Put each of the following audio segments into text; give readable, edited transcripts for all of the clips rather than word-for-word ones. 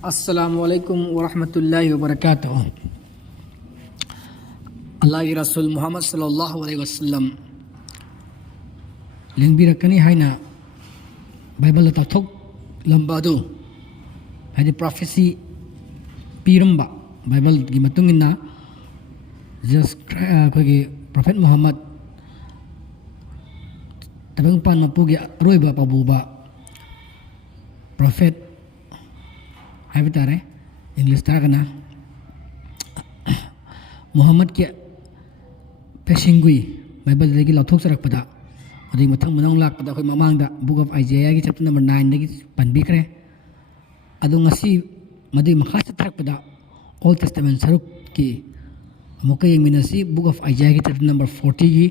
अस्सलामुअलैकुम वरहमतुल्लाहि वबरकातुहू। अल्लाह के रसूल मोहम्मद सल्लल्लाहु अलैहि वसल्लम लेंबिरकनी हाइना बाइबल ताथोक लंबादु हाइदि प्रोफेसी पीरंबा बाइबल की मतुंगिना just अखोगी prophet Mohammad तबंगपान मपुगी अरोइबा Pabubha prophet हाइबा तारे इंग्लिश तारगना मोहम्मद के पेशिंगुई बाइबल दगी लौथोक सरकपदा अदि मथंग मनंग लाकपदा अखोई ममांगदा बुक ऑफ आइजेया की चैप्टर नंबर 9 दगी पनबिखरे अदु ngasi मदुई मखा चथरकपदा ओल्ड टेस्टामेंट सरुक की अमुक यंगमिनसी बुक ऑफ आइजेया की चैप्टर नंबर 40 की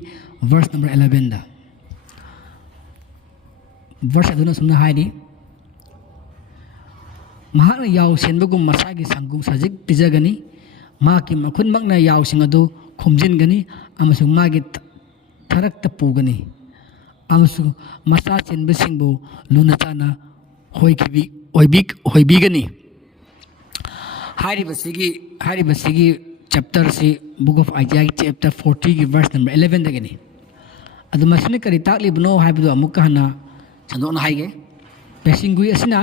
वर्स नंबर 11 दा वर्स अदुना सुमना हाइदी महान याव सेनबगुम मसागी संगुम सजिक पिजगनी माकी मखुन मगना याव सिंग अदु खुमजिनगनी अमसुंग मागी थरक पुगनी अमसुंग मसा चेनबसिंगबु लुना चाना होइबिगनी हारिबसिगी चैप्टर से बुक ऑफ आइजिया की चैप्टर 40 की वर्स नंबर 11 दगनी अदु मसिने करि ताकलिबनो हाइबदु अमुक हना चंदोना हाइगे पेसिंगुई असिना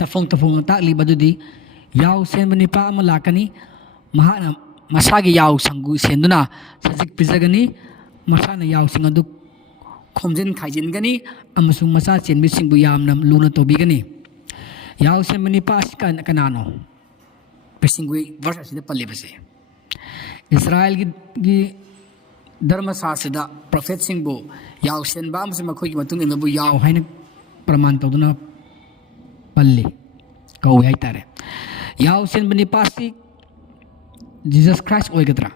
तफोंग ताकलिबदुदी याव सेनबनि पा अमा लाकनी महाना मसागी याव संगु सेंदुना सजिक पिजगनी मसाना याव सिंग अदु खोमजिन खाइजिनगनी अमसुंग मसा चेनबिसिंगबु यामना लुना तोबिगनी याव सेनबनि पा कनानो पेसिंगुई वर्स असिदा पल्लिबसे इस्राएल की धर्मशास्त्रदा प्रोफेट सिंगबु याव सेनबा अमसुंग मखोई की मतुंग इनबु याव हाइना प्रमाण तौदुना पल्ली कौ हाइतारे याव सेनबनि पासी जीसस क्राइस्ट ओइगद्रा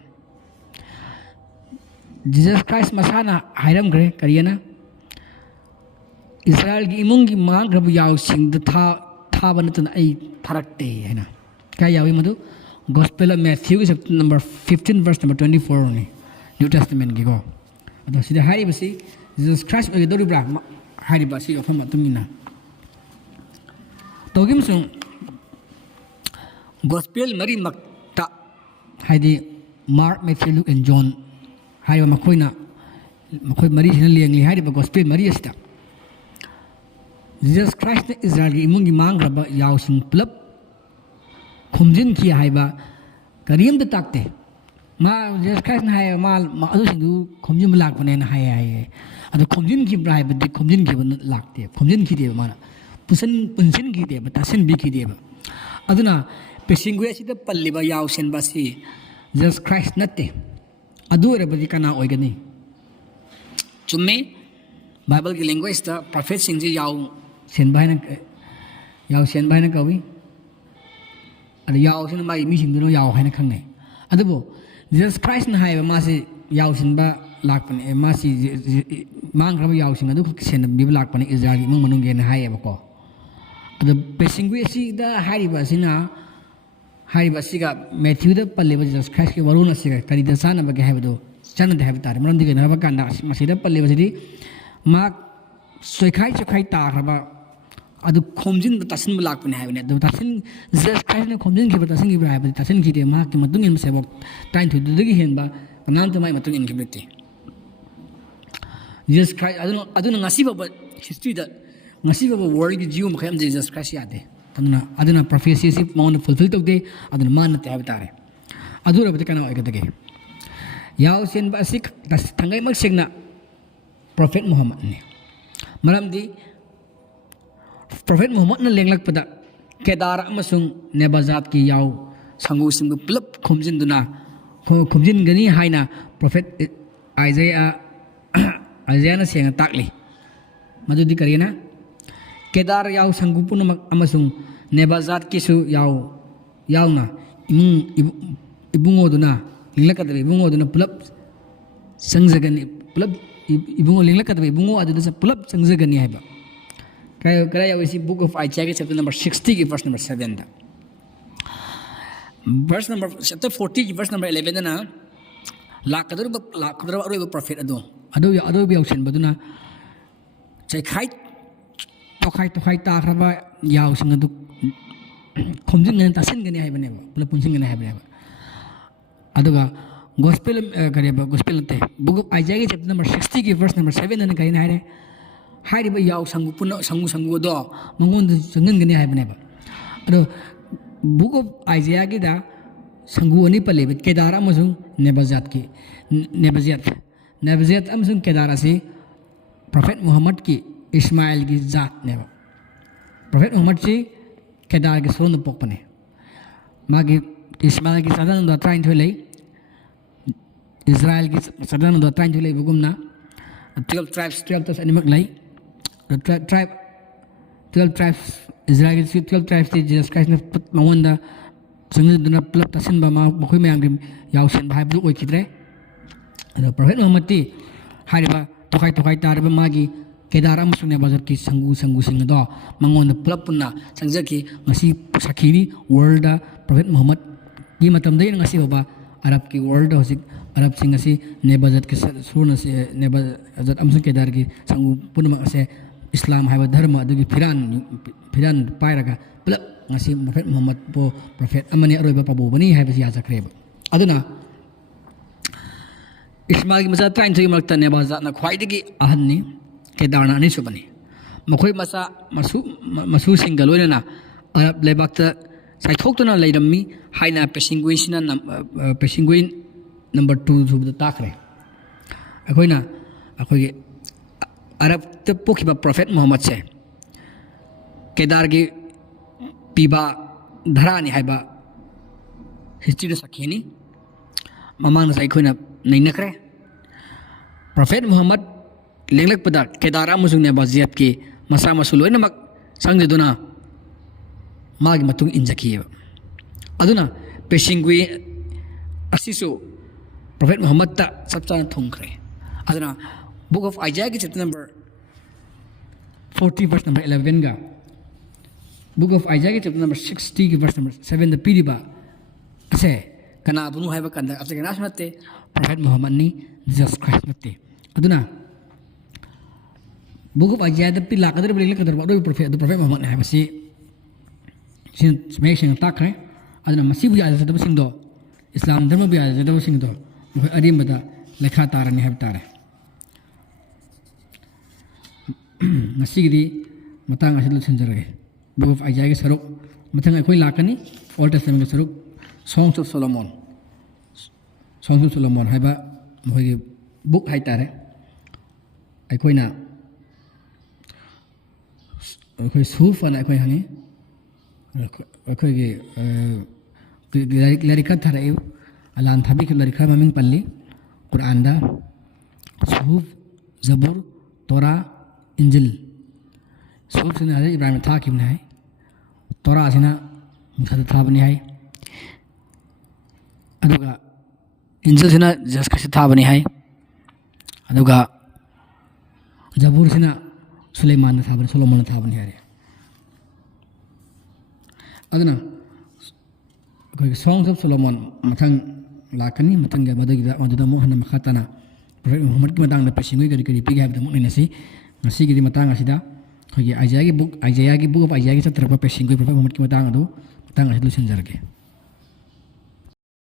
जीसस क्राइस्ट मसाना हाइरमग्रे करियना इस्राएल की इमुंग की मांग्रब याव सिंग था बनतन आई थरकते हैना क्या यावी मधु गॉस्पेल ऑफ मैथ्यू की चैप्टर नंबर 15 वर्स नंबर 24 ने न्यू टेस्टामेंट की को अदा सिदा हारिबसी जीसस क्राइस्ट ओइगदोरिब्रा हारिबसी अफम मतुमिना तोगिमसुं गॉस्पेल मरी मक्ता हाइदि Mark Matthew Luke and John हाइबा मखोई मरी सिना लेंगली हाइबा गॉस्पेल मरी अस्ता जीसस क्राइस्ट ने इस्राएल की इमुंग की मांग्रब यावसिंग पुलप खुमजिन की हाइबा करीमद ताकते मा जीसस क्राइस्ट ने हाय मा अदुसिंगु खुमजिन लाकपने ना हाय अदु खुमजिन की ब्राइबदि खुमजिन की लाकते खुमजिन की देबा माना पुनसिन की देबा तासिन बि की देबा अदुना पेसिंगु असिदा पल्लिबा यावसेन बासी जीसस क्राइस्ट नते अदु रबदि कना ओइगनी चुम्मे बाइबल की लैंग्वेज दा प्रोफेट सिंग याव सेन बायना कवि अदु याव सिन माई मी सिंगनो याव हायना खंगने अदुबो जीसस क्राइस्ट ना हाय मासे याव सिनबा लाकपने मासी मांग्रब याव सिंग अदु सेन बि लाकपने इस्राएल की मंग मनुंगे ना हायबको अदु पेसिंगु असिदा हारिबा सिना हारिबसिगा मैथ्यू दा पल्लेबा जीसस क्राइस्ट के वरुण असिगा करिदा सानबगे हायबदो चानदे हायब तारे मरमदि के नरबा कांदा मसिदा पल्लेबसिदि मा सोइखाई ताखरबा अदु खोमजिन तासिन लाकपने हायबने अदु तासिन जीसस क्राइस्ट ने खोमजिन की तासिन की हायबदि तासिन की दे मा के मतुंग इन सेबक टाइम थु दुदगी हेनबा नाम तो माई मतुंग इन किबति जीसस क्राइस्ट अदु ngasi बाबा हिस्ट्री दा ngasi बाबा वर्ल्ड की जीव मखयम जीसस क्राइस्ट यादे अदुना प्रोफेसी से मौन फुलफिल तौदे अदुना मान ते हायब तारे अदु रबदि कना ओइगदगे याव सेन बासी थंगाई मक सेगना प्रोफेट मोहम्मद ने मरमदी प्रोफेट मोहम्मद ने लेंगलकपदा केदार अमसुंग नेबाजात की याव संगु सिंगु पुलप खुमजिनगनी हाइना प्रोफेट आइजाया ने सेंग ताकली मदुदि करियना केदार याव संगु पुनमक अमसुंग नेबाजात किसु यावना इबुंगोदुना लिंगलकदबे इबुंगोदुना pull-up संजगनी pull-up Ibungo लिंगलकदबे Ibungo अदुदा pull-up संजगनी हाइबा काय यावसी बुक ऑफ आइजिया के चैप्टर नंबर 60 की वर्स नंबर 7 दा वर्स नंबर चैप्टर 40 की वर्स नंबर 11 ना लाकदर अरोइबा प्रोफेट अदो यावसन बदुना चैखाई तोखाई ताखरबा यावसिंग अदु ꯈꯣꯝꯖꯤꯟꯒꯅꯤ ꯇꯥꯁꯤꯟꯒꯅꯤ ꯍꯥꯏꯕꯅꯦꯕ ꯄꯨꯂꯞ ꯄꯨꯟꯁꯤꯟꯒꯅꯤ ꯍꯥꯏꯕꯅꯦꯕ ꯑꯗꯨꯒ ꯒꯣꯁꯄꯦꯜ ꯀꯔꯤꯕ ꯒꯣꯁꯄꯦꯜ ꯅꯠꯇꯦ ꯕꯨꯛ ꯑꯣꯐ ꯑꯥꯏꯖꯥꯏꯒꯤ ꯆꯦꯞꯇꯔ ꯅꯝꯕꯔ 60ꯒꯤ ꯚꯔꯁ ꯅꯝꯕर 7ꯗꯅ ꯀꯔꯤꯅ ꯍꯥꯏꯔꯦ ꯍꯥꯏꯔꯤꯕ ꯌꯥꯎ ꯁꯪꯒꯨ ꯄꯨꯟꯅ ꯁꯪꯒꯨ ꯑꯗꯣ ꯃꯉꯣꯟꯗ ꯆꯪꯍꯟꯒꯅꯤ ꯍꯥꯏꯕꯅꯦꯕ ꯑꯗꯣ ꯕꯨꯛ ꯑꯣꯐ ꯑꯥꯏꯖꯥꯌꯥꯒꯤꯗ ꯁꯪꯒꯨ ꯑꯅꯤ ꯄꯜꯂꯦꯕ ꯀꯦꯗꯥꯔ ꯑꯃꯁꯨꯡ ꯅꯦꯕꯖꯥꯠꯀꯤ ꯅꯦꯕꯖꯥꯠ ꯑꯃꯁꯨꯡ ꯀꯦꯗꯥꯔ ꯑꯁꯤ ꯄ꯭ꯔꯣꯐꯦꯠ ꯃꯨꯍꯝꯃꯗꯀꯤ ꯏꯁꯃꯥꯏꯜꯒꯤ ꯖꯥꯠꯅꯦꯕ ꯄ꯭ꯔꯣꯐꯦꯠ ꯃꯨꯍꯝꯃꯗꯁꯤ ꯀꯦꯗꯥꯔꯒꯤ ꯁꯣꯟꯗ ꯄꯣꯛꯄꯅꯦ ꯃꯥꯒꯤ ꯏꯁꯃꯥꯏꯜꯒꯤ ꯆꯥꯗꯥꯅꯗ 13 ꯂꯩ इजराइल की सदन दो टाइम चले बुगुमना 12 ट्राइब्स अनिमक लाई ट्राइब 12 ट्राइब्स इजराइल की 12 ट्राइब्स ती जीसस क्राइस्ट ने मंगोंदा संगदुना प्लप तसिन बा मखोय मयांग यावसन भाई ब्लू ओइखिद्रे अदो प्रोफेट मोहम्मद ती हारिबा तोखाई तारबा मागी केदार अमसुंग नेबाजत की संगु सिंग दो मंगोंदा प्लप पुन्ना संगजकी ngasi sakhini world da prophet Muhammad की मतम दे ngasi होबा अरब की वर्ल्ड हजिक अरब सिंह असी नेबजत के सूर्ण से नेबजत अमसुंग केदार की संगु पुनमक असे इस्लाम हाइबा धर्म अदुगी फिरान पाइरगा पुलप ngasi प्रोफेट मोहम्मद पो प्रोफेट अमने अरोइबा पाबो बनी हाइबा सिया जखरेब अदुना इस्माइल की मसा 13 मरक्ता नेबजत ना ख्वाइदगी अहन्नी केदारना अनिसु बनी मखोय मसा मसु सिंगल लोइना अरब लेबाक्ता साइथोक्तुना लेरम्मी हाइना पेशिंगुइन नंबर 2 सुबदा ताखरे अखोइना अखोगे अरब त पोखिबा प्रोफेट मोहम्मद से केदार की पीबा धरानी हाइबा हिस्ट्री सखीनी ममांग से अखोइना नैनखरे प्रोफेट मोहम्मद लेंगलकपदा केदार अमसुंग नेबाजियत की मसा मसु लोइनमक संगदुना मागी मतुंग इंजखियेबा अदुना पेशिंगुइ असिसु प्रोफेट मोहम्मद ता सबचान थोंखरे अदुना बुक ऑफ आइजाया की चैप्टर नंबर 40 वर्स नंबर 11 गा बुक ऑफ आइजाया की चैप्टर नंबर 60 की वर्स नंबर 7 द पीरिबा असे कना बुनु हाइबा कंदा असे कना सुनते प्रोफेट मोहम्मद नि जीसस क्राइस्ट नते अदुना बुक ऑफ आइजाया द पिला कदर बिले कदर बा प्रोफेट मोहम्मद ने हाइबा सी सिन ताखरे अदुना मसीबु याजदबसिंगदो इस्लाम धर्म बि याजदबसिंगदो मखोय अरिमबदा लेखा तारनि हाइब तारे ngasigiदी matang asil senjare book of Isaiah ge saruk mathang akhoi lakani Old Testament ge saruk Songs of Solomon haiba mkhoi ge book hai tare akhoi na akhoi suf ana akhoi hangi akhoi ge larika thare alan thabi ke larika maming palli Quran da suf zabur torah इंजिल सूफ से हज़रत इब्राहिम था कि है तोरा से मुसा था बनी है अदुगा इंजिल से जस कसे था बनी है अदुगा जबूर से सुलेमान था बनी सोलोमन था बनी है अदुना कोई सॉन्ग्स ऑफ सोलोमन मथंग लाकनी मथंग के मदुदा मोहन मखताना प्रोफेट मोहम्मद की मतंग पेशिंगुई करी पीगे है मुनसी ngasi matang asida khoi Isaiah की बुक ऑफ आइजाया की चत्रप पेशिंगुई प्रोफेट मोहम्मद की मतंग अदु मतंग असिलु संजरगे